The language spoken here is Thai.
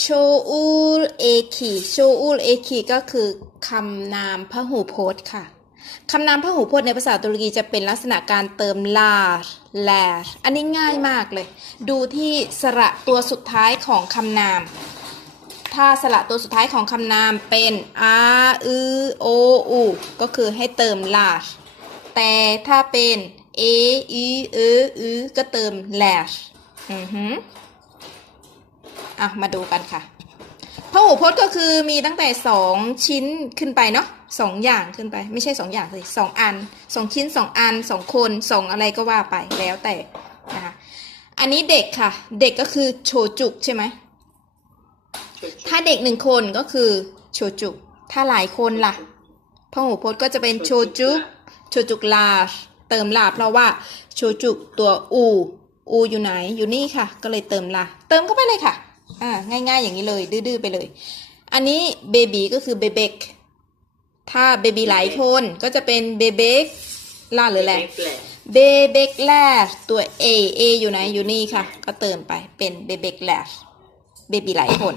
โชอูลเอคีโชอูลเอคีก็คือคำนามพหูพจน์ค่ะคำนามพหูพจน์ในภาษาตุรกีจะเป็นลักษณะการเติมลาแลอันนี้ง่ายมากเลย ดูที่สระตัวสุดท้ายของคำนาม ถ้าสระตัวสุดท้ายของคำนามเป็น a u o u ก็คือให้เติม large แต่ถ้าเป็น a e e u ก็เติม lash อือหื ออะมาดูกันค่ะพหูพจน์ก็คือมีตั้งแต่สองชิ้นขึ้นไปเนาะสองอย่างขึ้นไป ไม่ใช่สองอย่างสิสองอันสองชิ้นสองอันสองคนสองอะไรก็ว่าไปแล้วแต่นะคะอันนี้เด็กค่ะ เด็กก็คือโชจุกใช่ไหมถ้าเด็กหนึ่งคนก็คือโชจุ ถ้าหลายคนล่ะพหูพจน์ก็จะเป็นโชจุโชจุกลาเติมลาเพราะว่าโชจุตัวอูอูอยู่ไหนอยู่นี่ค่ะ ก็เลยเติมลาเติมเข้าไปเลยค่ะ อ่าง่ายๆอย่างนี้เลย ดื้อๆไปเลย อันนี้เบบีก็คือเบเบกถ้าเบบีหลายคนก็จะเป็นเบเบกลาหรือแลเบเบกแลชตัว A A อยู่ไหนอยู่นี่ค่ะ ก็เติมไปเป็นเบเบกแลชเบบีหลายคน